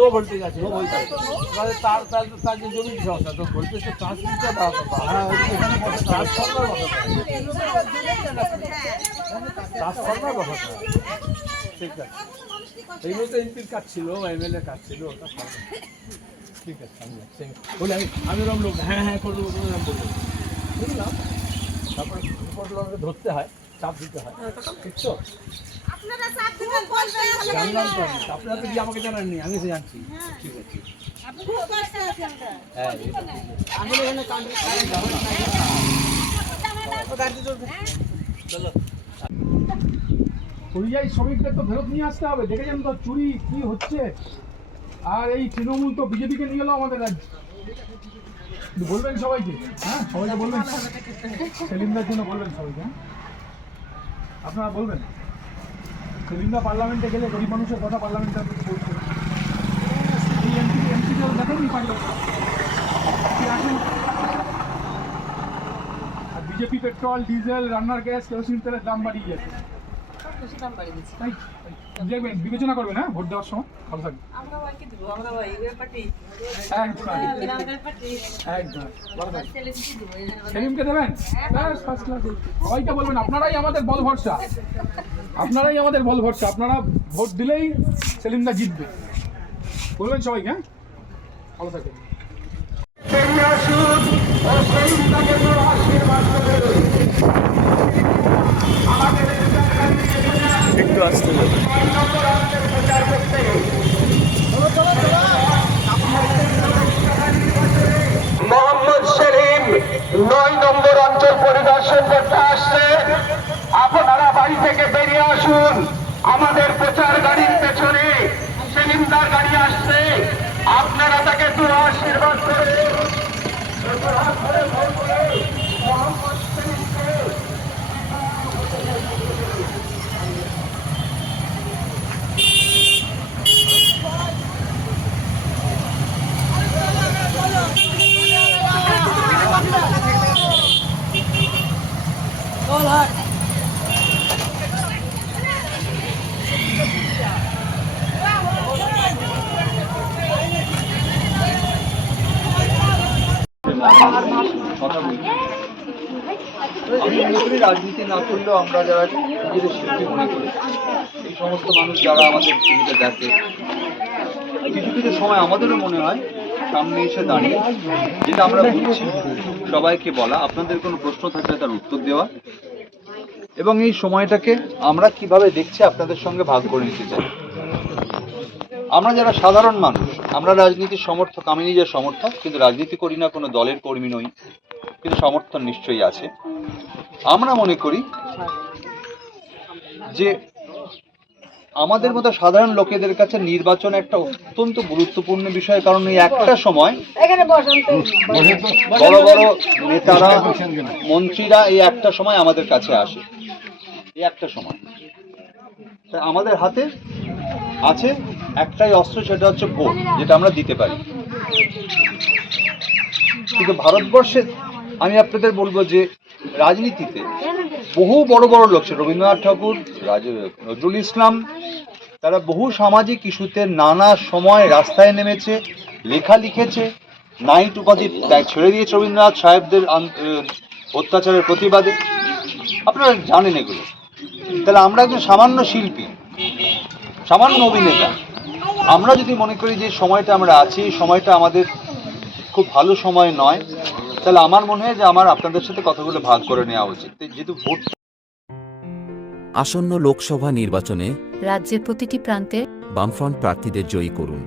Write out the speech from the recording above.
Low voltage আছে, তার তার যে জমির সমস্যা, তো ভোল্টেজটা ট্রান্সমিটার বাড়াতে পারে, ট্রান্সফর্মার বসাতে, ঠিক আছে। এইগুলো তো এমপির কাজ ছিল, এমএলএ কাজ ছিল, ওটা ঠিক আছে। বলে আমি ওরকম লোক, হ্যাঁ হ্যাঁ করে দেবো, বলবো, বুঝলাম। তারপরে আমাকে ধরতে হয়, চাপ দিতে হয়, ঠিক তো? জানলাম তো, আপনারা তো গিয়ে আমাকে জানাননি, আমি তো জানছি, ঠিক আছে। হ্যাঁ, পরিযায়ী শ্রমিকদের তো ফেরত নিয়ে আসতে হবে। দেখেছেন তো চুরি কি হচ্ছে, আর এই তৃণমূল তো বিজেপিকে নিয়ে এলো আমাদের রাজ্যে। বলবেন সবাইকে, হ্যাঁ সবাইকে বলবেন, সেলিমদার জন্য বলবেন সবাইকে, হ্যাঁ আপনারা বলবেন। সেলিমদা পার্লামেন্টে গেলে গরিব মানুষের কথা পার্লামেন্টে বলছে। এই এমপি দেখেননি পারল, আর বিজেপি পেট্রোল ডিজেল রান্নার গ্যাস কেরোসিন তেলের দাম বাড়িয়ে গেছে, তাই দেখবেন, বিবেচনা করবেন, হ্যাঁ ভোট দেওয়ার সময় ভালো থাকবে। সেলিমকে দেবেন, সবাইকে বলবেন, আপনারাই আমাদের বল ভরসা, আপনারাই আমাদের বল ভরসা, আপনারা ভোট দিলেই সেলিমদা জিতবে, বলবেন সবাইকে, হ্যাঁ ভালো থাকবেন। একটু আসতে যাবে। মোহাম্মদ সেলিম ৯ নম্বর অঞ্চল পরিদর্শন করতে আসছে। আপনারা বাড়ি থেকে বেরিয়ে আসুন, আমাদের প্রচার গাড়ির পেছনে সেলিমদার গাড়ি আসছে, আপনারা তাকে দু আশীর্বাদ করে মোহাম্মদ সেলিমকে আমি মনে করি রাজনীতি না করলেও আমরা যারা নিজেদের শিল্পী মনে করি, এই সমস্ত মানুষ যারা আমাদের টিভিতে দেখে, কিছু কিছু সময় আমাদেরও মনে হয় সামনে এসে দাঁড়িয়ে যেটা আমরা বুঝছি সবাইকে বলা, আপনাদের কোনো প্রশ্ন থাকলে তার উত্তর দেওয়া, এবং এই সময়টাকে আমরা কিভাবে দেখছি আপনাদের সঙ্গে ভাগ করে নিতে চাই। আমরা যারা সাধারণ মানুষ, আমরা রাজনীতির সমর্থক, আমি নিজের সমর্থক, কিন্তু রাজনীতি করি না, কোনো দলের কর্মী নই, কিন্তু সমর্থন নিশ্চয়ই আছে। আমরা মনে করি যে আমাদের মতো সাধারণ লোকেদের কাছে নির্বাচন একটা অত্যন্ত গুরুত্বপূর্ণ বিষয়, কারণ এই একটা সময় বড় বড় নেতারা মন্ত্রীরা এই একটা সময় আমাদের কাছে আসে, এই একটা সময় তাই আমাদের হাতে আছে একটাই অস্ত্র, সেটা হচ্ছে ভোট, যেটা আমরা দিতে পারি। কিন্তু ভারতবর্ষে আমি আপনাদের বলবো যে রাজনীতিতে বহু বড় বড় লোক, রবীন্দ্রনাথ ঠাকুর, নজরুল ইসলাম, তারা বহু সামাজিক ইস্যুতে নানা সময় রাস্তায় নেমেছে, লেখা লিখেছে, নাইট উপাধি ছেড়ে দিয়েছে রবীন্দ্রনাথ সাহেবদের অত্যাচারের প্রতিবাদে। আপনারা জানেন এগুলো। তাহলে আমরা একজন সামান্য শিল্পী, সামান্য অভিনেতা, আমরা যদি মনে করি যে সময়টা আমরা আছি, এই সময়টা আমাদের খুব ভালো সময় নয়, তাহলে আমার মনে হয় যে আমার আপনাদের সাথে কথাগুলো ভাগ করে নেওয়া উচিত। যেহেতু ভোট আসন্ন লোকসভা নির্বাচনে রাজ্যের প্রতিটি প্রান্তে বামফ্রন্ট প্রার্থীদের জয়ী করুন।